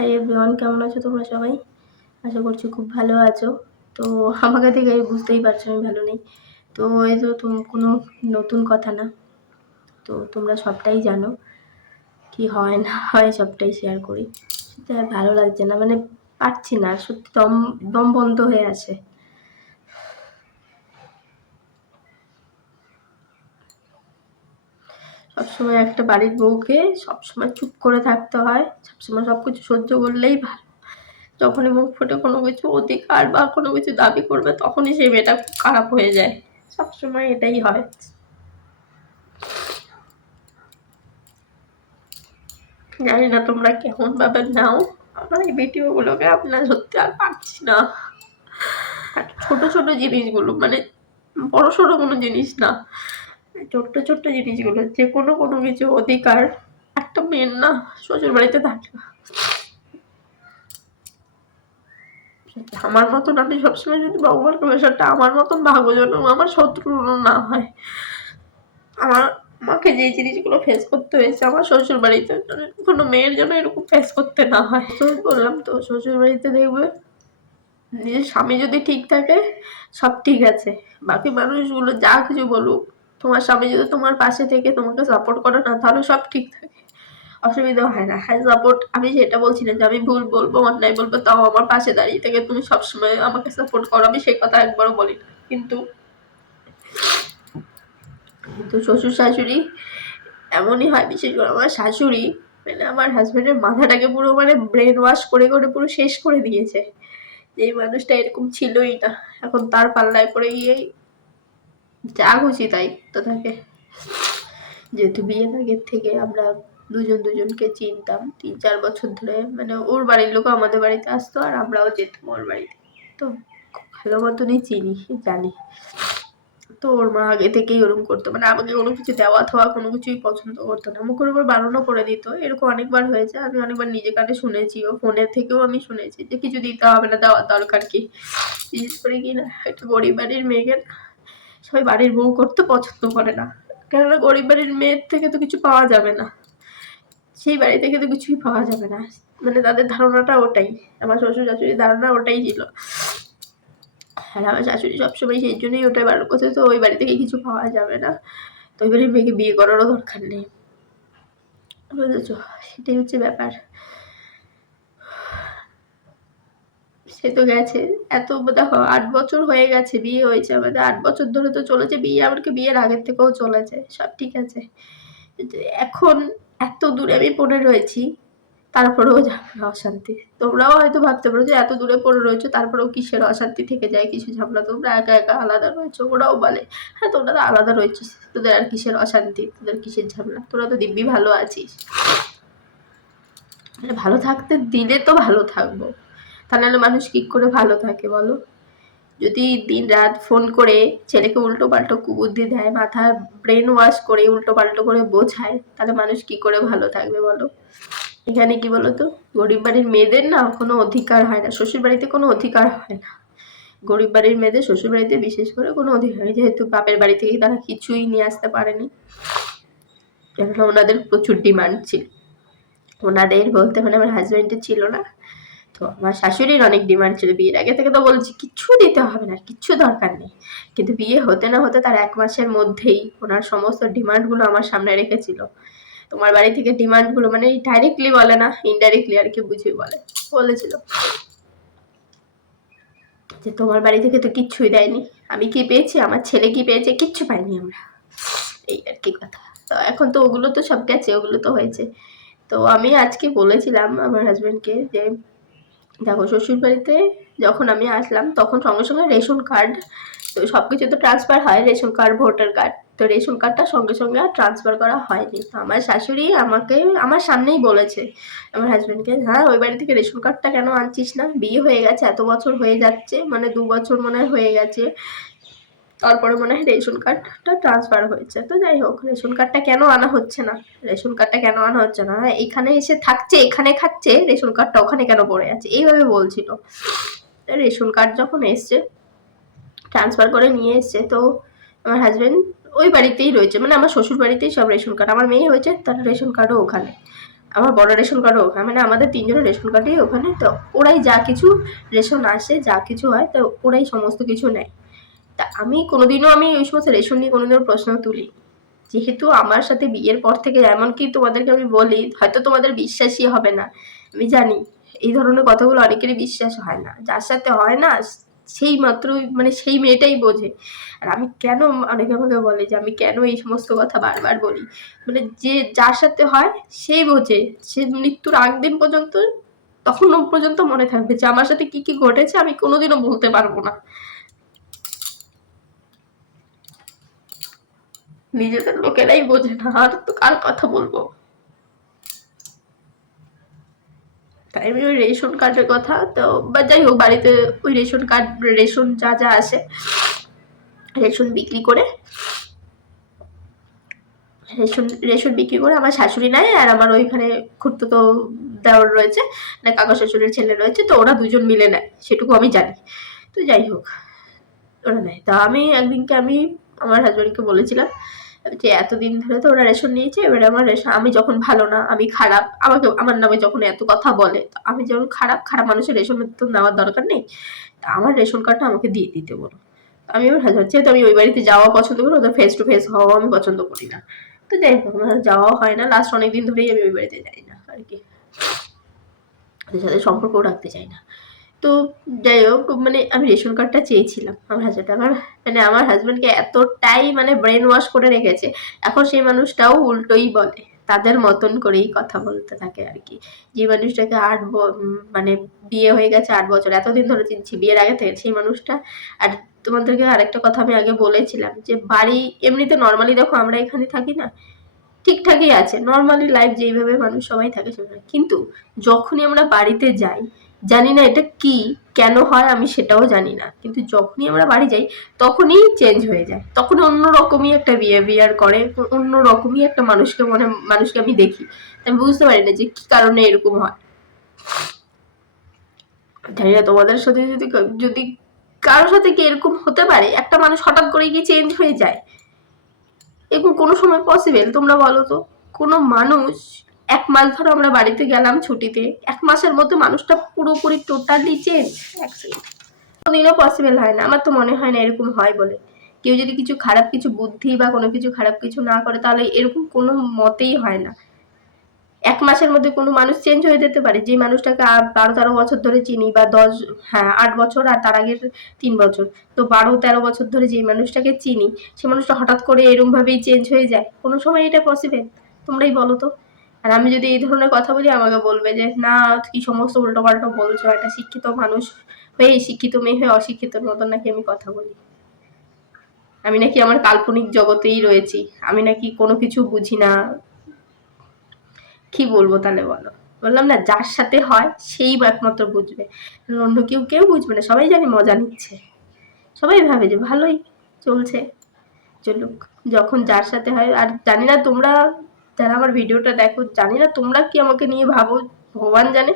Hi everyone, কেমন আছো তোমরা সবাই? আশা করছি খুব ভালো আছো। তো আমাকে দেখে বুঝতেই পারছো আমি ভালো নেই। তো এই তো কোনো নতুন কথা না, তো তোমরা সবটাই জানো, কি হয় না হয় সবটাই শেয়ার করি। সত্যি আর ভালো লাগছে না, মানে পারছি না, সত্যি দম দম বন্ধ হয়ে আছে। সবসময় একটা বাড়ির বউকে সবসময় চুপ করে থাকতে হয়, সবসময় সব কিছু সহ্য করলেই ভালো। যখনই মুখ ফুটে কোনো কিছু অধিকার বা কোনো কিছু দাবি করবে তখনই সেই মেয়েটা খুব খারাপ হয়ে যায়। সবসময় এটাই হয়। জানি না তোমরা কেমন ভাবে নাও আমার এই ভিডিওগুলোকে, আপনার সত্যি আর পারছি না। ছোট ছোট জিনিসগুলো, মানে বড় সড়ো কোনো জিনিস না, ছোট্ট ছোট্ট জিনিসগুলো, যে কোনো কোনো কিছু অধিকার একটা মেয়ের না শ্বশুর বাড়িতে থাকে না। আমার মতন, আমি সবসময় যদি ভগবানকে বিষয়টা আমার মতন ভাগো যেন আমার শত্রু না হয়। আমাকে যে জিনিসগুলো ফেস করতে হয়েছে আমার শ্বশুর বাড়িতে, কোনো মেয়ের যেন এরকম ফেস করতে না হয়। তো বললাম তো, শ্বশুর বাড়িতে দেখবে নিজের স্বামী যদি ঠিক থাকে সব ঠিক আছে, বাকি মানুষগুলো যা কিছু বলুক, তোমার স্বামী যদি তোমার পাশে থেকে তোমাকে সাপোর্ট করে না, তাহলে সব ঠিক থাকে, অসুবিধা হয় না। হ্যাঁ সাপোর্ট, আমি সেটা বলছি না যে আমি ভুল বলবো অন্যায় বলবো, তাও আমার পাশে দাঁড়িয়ে থেকে তুমি সবসময় আমাকে সাপোর্ট করো, আমি সেই কথা একবারও বলি না। কিন্তু শ্বশুর শাশুড়ি এমনই হয়, বিশেষ করে আমার শাশুড়ি, মানে আমার হাজবেন্ডের মাথাটাকে পুরো মানে ব্রেন ওয়াশ করে করে পুরো শেষ করে দিয়েছে। যে এই মানুষটা এরকম ছিলই না, এখন তার পাল্লায় পড়ে গিয়েই যা খুশি তাই তো থাকে। যেহেতু বিয়ের আগের থেকে আমরা দুজন দুজনকে চিনতাম 3-4 বছর ধরে, মানে ওর বাড়ির লোকও আমাদের বাড়িতে আসতো আর আমরাও যেতাম ওর বাড়িতে, তো ভালো মতনই চিনি, জানি। তো ওর মা আগে থেকেই ওরকম করতো, মানে আমাকে কোনো কিছু দেওয়া থাওয়া কোনো কিছুই পছন্দ করতো না, মুখের উপর বারণও করে দিত। এরকম অনেকবার হয়েছে, আমি অনেকবার নিজে কানে শুনেছি, ও ফোনের থেকেও আমি শুনেছি যে কিছু দিতে হবে না, দেওয়ার দরকার কি। বিশেষ করে কি না, একটা গরিব বাড়ির মেয়েকে সবাই বাড়ির বউ করতে পছন্দ করে না, কেননা গরিব বাড়ির মেয়ের থেকে তো কিছু পাওয়া যাবে না, সেই বাড়ি থেকে তো কিছুই পাওয়া যাবে না, মানে তাদের ধারণাটা ওটাই। আমার শ্বশুর শাশুড়ির ধারণা ওটাই ছিল, আর আমার শাশুড়ি সবসময় সেই জন্যই ওটাই বারণ করছে, তো ওই বাড়ি থেকে কিছু পাওয়া যাবে না, তো ওই বাড়ির মেয়েকে বিয়ে করারও দরকার নেই, বুঝেছো? সেটাই হচ্ছে ব্যাপার। সে তো গেছে, এত দেখো 8 বছর হয়ে গেছে বিয়ে হয়েছে আমাদের, 8 বছর ধরে তো চলেছে বিয়ে, এমনকি বিয়ের আগের থেকেও চলেছে, সব ঠিক আছে। এখন এত দূরে আমি পড়ে রয়েছি, তারপরেও ঝামেলা অশান্তি। তোমরাও হয়তো ভাবতে পারো যে এত দূরে পড়ে রয়েছো তারপরেও কিসের অশান্তি থেকে যায়, কিছু ঝামেলা, তোমরা একা একা আলাদা রয়েছো। ওরাও বলে হ্যাঁ তোমরা তো আলাদা রয়েছিস, তোদের আর কিসের অশান্তি, তোদের কিসের ঝামেলা, তোরা তো দিব্যি ভালো আছিস। মানে ভালো থাকতে দিলে তো ভালো থাকবো, তা নাহলে মানুষ কি করে ভালো থাকে বলো? যদি দিন রাত ফোন করে ছেলেকে উল্টো পাল্টো কুবুদ্ধি দেয়, মাথার ব্রেন ওয়াশ করে উল্টো পাল্টো করে বোঝায়, তাহলে মানুষ কি করে ভালো থাকবে বলো? এখানে কি বলতো, গরিব বাড়ির মেয়েদের না কোনো অধিকার হয় না, শ্বশুর বাড়িতে কোনো অধিকার হয় না। গরিব বাড়ির মেয়েদের শ্বশুর বাড়িতে বিশেষ করে কোনো অধিকার নেই, যেহেতু বাপের বাড়ি থেকে তারা কিছুই নিয়ে আসতে পারেনি, কেননা ওনাদের প্রচুর ডিমান্ড ছিল। ওনাদের বলতে মানে আমার হাজবেন্ডের ছিল না, তো আমার শাশুড়ির অনেক ডিমান্ড ছিল। বিয়ের আগে থেকে তো বলছি কিচ্ছু দিতে হবে না, কিচ্ছু দরকার নেই, কিন্তু বিয়ে হতে না হতে তার 1 মাসের মধ্যেই ওনার সমস্ত ডিমান্ডগুলো আমার সামনে রেখেছিল। তোমার বাড়ি থেকে ডিমান্ডগুলো, মানে ডাইরেক্টলি বলে না, ইনডাইরেক্টলি আর কি বুঝিয়ে বলেছিল যে তোমার বাড়ি থেকে তো কিচ্ছুই দেয়নি, আমি কি পেয়েছি, আমার ছেলে কি পেয়েছে, কিচ্ছু পাইনি আমরা, এই আর কি কথা। তো এখন তো ওগুলো তো সব গেছে, ওগুলো তো হয়েছে। তো আমি আজকে বলেছিলাম আমার হাজবেন্ডকে যে দেখো শ্বশুর বাড়িতে যখন আমি আসলাম তখন সঙ্গে সঙ্গে রেশন কার্ড, তো সব কিছু তো ট্রান্সফার হয়, রেশন কার্ড ভোটার কার্ড, তো রেশন কার্ডটা সঙ্গে সঙ্গে আর ট্রান্সফার করা হয়নি। তো আমার শাশুড়ি আমাকে আমার সামনেই বলেছে আমার হাজব্যান্ডকে, হ্যাঁ ওই বাড়ি থেকে রেশন কার্ডটা কেন আনছিস না, বিয়ে হয়ে গেছে এত বছর হয়ে যাচ্ছে, মানে 2 বছর মনে হয় হয়ে গেছে, তারপরে মনে হয় রেশন কার্ডটা ট্রান্সফার হয়েছে। তো যাই হোক, রেশন কার্ডটা কেন আনা হচ্ছে না, রেশন কার্ডটা কেন আনা হচ্ছে না, এখানে এসে থাকছে এখানে খাচ্ছে, রেশন কার্ডটা ওখানে কেন পড়ে আছে, এইভাবে বলছিল। রেশন কার্ড যখন এসছে ট্রান্সফার করে নিয়ে এসছে, তো আমার হাজব্যান্ড ওই বাড়িতেই রয়েছে, মানে আমার শ্বশুর বাড়িতেই সব রেশন কার্ড, আমার মেয়ে হয়েছে তার রেশন কার্ডও ওখানে, আমার বড় রেশন কার্ডও ওখানে, মানে আমাদের 3 জনের রেশন কার্ডই ওখানে। তো ওরাই যা কিছু রেশন আসে, যা কিছু হয়, তো ওরাই সমস্ত কিছু নেয়। তা আমি কোনোদিনও ওই সমস্ত রেশন নিয়ে কোনোদিনও প্রশ্ন তুলি। যেহেতু আমার সাথে বিয়ের পর থেকে, এমনকি তোমাদেরকে আমি বলি, হয়তো তোমাদের বিশ্বাসই হবে না, আমি জানি এই ধরনের কথাগুলো অনেকেরই বিশ্বাস হয় না। যার সাথে হয় না সেই মাত্রই, মানে সেই মেয়েটাই বোঝে। আর আমি কেন, অনেকে আমাকে বলে যে আমি কেন এই সমস্ত কথা বারবার বলি, মানে যে যার সাথে হয় সেই বোঝে। সে মৃত্যুর আগ দিন পর্যন্ত, তখনও পর্যন্ত মনে থাকবে যে আমার সাথে কি কি ঘটেছে আমি কোনোদিনও ভুলতে পারবো না। নিজেদের লোকেরাই বোঝে না, আর তো কার কথা বলবো। তাই আমি ওই রেশন কার্ডের কথা তো, বা যাই হোক, বাড়িতে ওই রেশন কার্ড, রেশন যা যা আসে, রেশন বিক্রি করে, রেশন রেশন বিক্রি করে আমার শাশুড়ি নেয়। আর আমার ওইখানে খুড়তুতো দেওর রয়েছে, না কাকা শ্বশুরের ছেলে রয়েছে, তো ওরা দুজন মিলে নেয়, সেটুকু আমি জানি। তো যাই হোক, ওরা নেয়। তা আমি একদিনকে আমার হাজব্যান্ডকে বলেছিলাম যে এতদিন ধরে তো ওরা রেশন নিয়েছে, এবারে আমার রেশন, আমি যখন ভালো না, আমি খারাপ, আমার নামে যখন এত কথা বলে, তো আমি যখন খারাপ, খারাপ মানুষের রেশন তো নেওয়ার দরকার নেই, তা আমার রেশন কার্ডটা আমাকে দিয়ে দিতে বলো। আমি আমার হাজব্যান্ড, যেহেতু আমি ওই বাড়িতে যাওয়া পছন্দ করি, ওদের ফেস টু ফেস হওয়া আমি পছন্দ করি না। তো যাই হোক, আমার যাওয়া হয় না, লাস্ট অনেকদিন ধরেই আমি ওই বাড়িতে যাই না আর কি, ওদের সাথে সম্পর্কও রাখতে চাই না। তো যাই হোক, মানে আমি রেশন কার্ডটা চেয়েছিলাম। আমার হাজব্যান্ডকে এতটাই মানে ব্রেন ওয়াশ করে রেখেছে, এখন সেই মানুষটাও উল্টোই বলে, তাদের মতন করেই কথা বলতে থাকে আর কি। যে মানুষটাকে মানে বিয়ে হয়ে গেছে 8 বছর, এতদিন ধরে চিনছি বিয়ের আগে থেকে সেই মানুষটা। আর তোমাদেরকে আরেকটা কথা আমি আগে বলেছিলাম যে বাড়ি এমনিতে নর্মালি, দেখো আমরা এখানে থাকি না, ঠিকঠাকই আছে, নর্মালি লাইফ যেইভাবে মানুষ সবাই থাকে সেভাবে। কিন্তু যখনই আমরা বাড়িতে যাই, জানি না এটা কি, কেন হয় আমি সেটাও জানি না, কিন্তু যখনই আমরা বাড়ি যাই তখনই চেঞ্জ হয়ে যায়, তখন অন্যরকমই একটা বিহেভিয়ার করে, অন্যরকমই একটা মানুষকে আমি দেখি। আমি বুঝতে পারি না যে কি কারণে এরকম হয়। জানি না তোমাদের সাথে যদি যদি কারোর সাথে কি এরকম হতে পারে, একটা মানুষ হঠাৎ করে কি চেঞ্জ হয়ে যায়, এরকম কোনো সময় পসিবল তোমরা বলো তো? কোনো মানুষ 1 মাস ধরে আমরা বাড়িতে গেলাম ছুটিতে, 1 মাসের মধ্যে মানুষটা পুরোপুরি টোটালি চেঞ্জ? এক সেকেন্ড, কোনোদিনও পসিবল হয় না। আমার তো মনে হয় না এরকম হয় বলে। কেউ যদি কিছু খারাপ কিছু বুদ্ধি বা কোনো কিছু খারাপ কিছু না করে, তাহলে এরকম কোনো মতেই হয় না। 1 মাসের মধ্যে কোনো মানুষ চেঞ্জ হয়ে যেতে পারে? যে মানুষটাকে 12-13 বছর ধরে চিনি, বা 10, হ্যাঁ 8 বছর, আর তার আগের 3 বছর, তো 12-13 বছর ধরে যে মানুষটাকে চিনি, সে মানুষটা হঠাৎ করে এরকম ভাবেই চেঞ্জ হয়ে যায়? কোনো সময় এটা পসিবল? তোমরাই বলো তো। আর আমি যদি এই ধরনের কথা বলি, আমাকে বলবে যে না কি সমস্ত উল্টো পাল্টা বলছো, একটা শিক্ষিত মানুষ হয়ে, শিক্ষিত মেয়ে হয়ে অশিক্ষিতর মতন নাকি আমি কথা বলি, আমি নাকি আমার কাল্পনিক জগতেই রয়েছি, আমি নাকি কোনো কিছু বুঝি না। কি বলবো তাহলে বলো? বললাম না, যার সাথে হয় সেই একমাত্র বুঝবে, অন্য কেউ বুঝবে না। সবাই জানি মজা নিচ্ছে, সবাই ভাবে যে ভালোই চলছে, চলুক। যখন যার সাথে হয়, আর জানি না তোমরা যারা আমার ভিডিওটা দেখো, জানি না তোমরা কি আমাকে নিয়ে ভাবো, ভগবান জানে।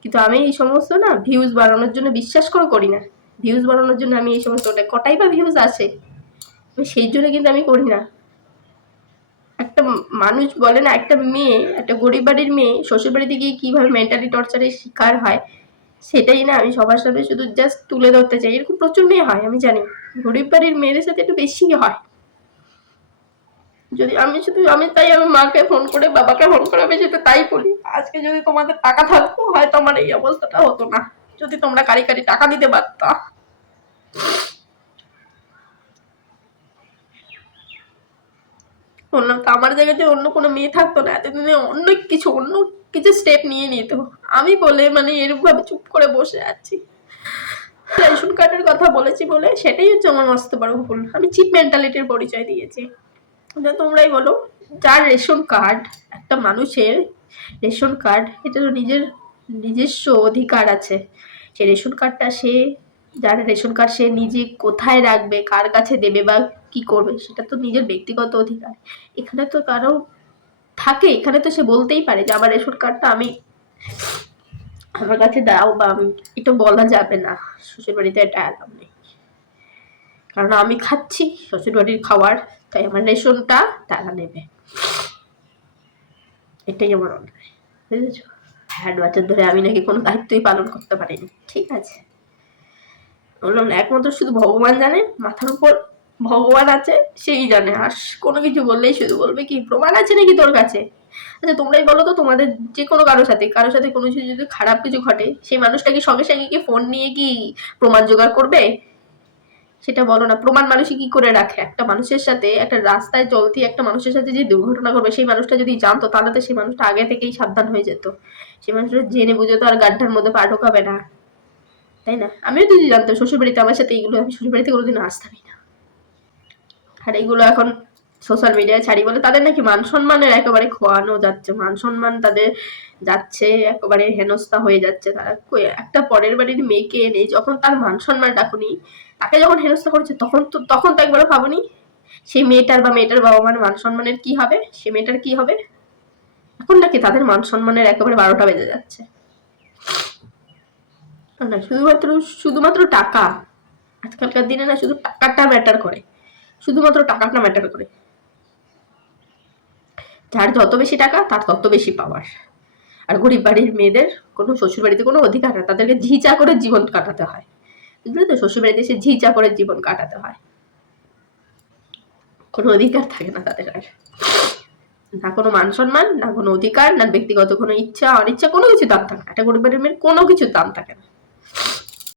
কিন্তু আমি এই সমস্ত না ভিউজ বাড়ানোর জন্য বিশ্বাস করি না। ভিউজ বাড়ানোর জন্য আমি এই সমস্ত, কটাই বা ভিউজ আসে, আমি সেই জন্য কিন্তু আমি করি না। একটা মানুষ বলে না, একটা মেয়ে, একটা গরিব বাড়ির মেয়ে শ্বশুর বাড়িতে গিয়ে কিভাবে মেন্টালি টর্চারের শিকার হয়, সেটাই না আমি সবার সামনে শুধু জাস্ট তুলে ধরতে চাই। এরকম প্রচুর মেয়ে হয়, আমি জানি, গরিব বাড়ির মেয়েদের সাথে একটু বেশি হয়। যদি আমি তাই আমার মাকে ফোন করে, বাবাকে ফোন করে আমি যেতে তাই বলি, আজকে যদি তোমাদের টাকা থাকতো হয়তো আমার এই অবস্থাটা হতো না, যদি তোমরা কারি কারি টাকা দিতে পারতা। বললাম তো, আমার জায়গায় যে অন্য কোনো মেয়ে থাকতো না, এতদিনে অন্য কিছু স্টেপ নিয়ে নিত। আমি বলে মানে এরকম ভাবে চুপ করে বসে আছি। রেশন কার্ডের কথা বলেছি বলে সেটাই হচ্ছে আমার মস্ত বড় ভুল, আমি চিপ মেন্টালিটির পরিচয় দিয়েছি। তোমরাই বলো, যার রেশন কার্ড, একটা মানুষের রেশন কার্ড, এটা তো নিজস্ব অধিকার আছে। সে রেশন কার্ডটা যার রেশন কার্ড সে নিজে কোথায় রাখবে, কার কাছে দেবে বা কি করবে, সেটা তো নিজের ব্যক্তিগত অধিকার। এখানে তো কারো থাকে, এখানে তো সে বলতেই পারে যে আমার রেশন কার্ডটা আমার কাছে দাও, বা আমি, এটা বলা যাবে না। শ্বশুর বাড়িতে এটা অ্যালাউ নেই, কারণ আমি খাচ্ছি শ্বশুর বাড়ির খাবার, তাই আমার রেশনটা তারা নেবে, এটাই আমার অন্যায়। বুঝেছো? 8 বছর ধরে আমি নাকি কোনো দায়িত্বই পালন করতে পারিনি। ঠিক আছে, বললাম না, একমাত্র শুধু ভগবান জানে, মাথার উপর ভগবান আছে, সেই জানে। আর কোনো কিছু বললেই শুধু বলবে কি প্রমাণ আছে নাকি তোর কাছে। আচ্ছা তোমরাই বলো তো, তোমাদের যে কোনো কারোর সাথে কোনো কিছু যদি খারাপ কিছু ঘটে, সেই মানুষটা কি সঙ্গে সঙ্গে কি ফোন নিয়ে কি প্রমাণ জোগাড় করবে? সেটা বলো না। প্রমাণ মানুষই কি করে রাখে? একটা মানুষের সাথে, একটা রাস্তায় চলতি একটা মানুষের সাথে যে দুর্ঘটনা করবে, সেই মানুষটা যদি জানতো তাহলে তো সেই মানুষটা আগে থেকেই সাবধান হয়ে যেত। সেই মানুষটা জেনে বুঝে তো আর গাড্ডার মধ্যে পা ঢোকাবে না, তাই না? আমিও যদি জানতাম শ্বশুর বাড়িতে আমার সাথে এইগুলো, আমি শ্বশুর বাড়িতে কোনোদিন আসতামই না। আর এইগুলো এখন সোশ্যাল মিডিয়ায় ছাড়ি বলে তাদের নাকি মান সম্মানের একেবারে খোয়ানো যাচ্ছে, মান সম্মান তাদের যাচ্ছে, একেবারে হেনস্থা হয়ে যাচ্ছে। তারা একটা পরের বাড়ির মেয়েকে এনে যখন তার মান সম্মান রাখুনি, তাকে যখন হেনস্থা করেছে, তখন তো একবারও ভাবুনি সেই মেয়েটার বা মেয়েটার বাবা মার মান সম্মানের কি হবে, সে মেয়েটার কি হবে। এখন নাকি তাদের মান সম্মানের একেবারে 12টা বেজে যাচ্ছে। না, শুধুমাত্র টাকা। আজকালকার দিনে না শুধু টাকাটা ম্যাটার করে, শুধুমাত্র টাকাটা ম্যাটার করে। যার যত বেশি টাকা তার তত বেশি পাওয়ার। আর গরিব বাড়ির মেয়েদের কোনো শ্বশুর বাড়িতে কোনো অধিকার না, তাদেরকে ঝিঁচা করে জীবন কাটাতে হয়। বুঝলে তো? শ্বশুর বাড়িতে এসে ঝিঁচা করে জীবন কাটাতে হয়, কোনো অধিকার থাকে না তাদের আর। না কোনো মান সম্মান, না কোনো অধিকার, না ব্যক্তিগত কোনো ইচ্ছা অনিচ্ছা, কোনো কিছু দাম থাকে না। একটা গরিব বাড়ির মেয়ের কোনো কিছুর দাম থাকে না।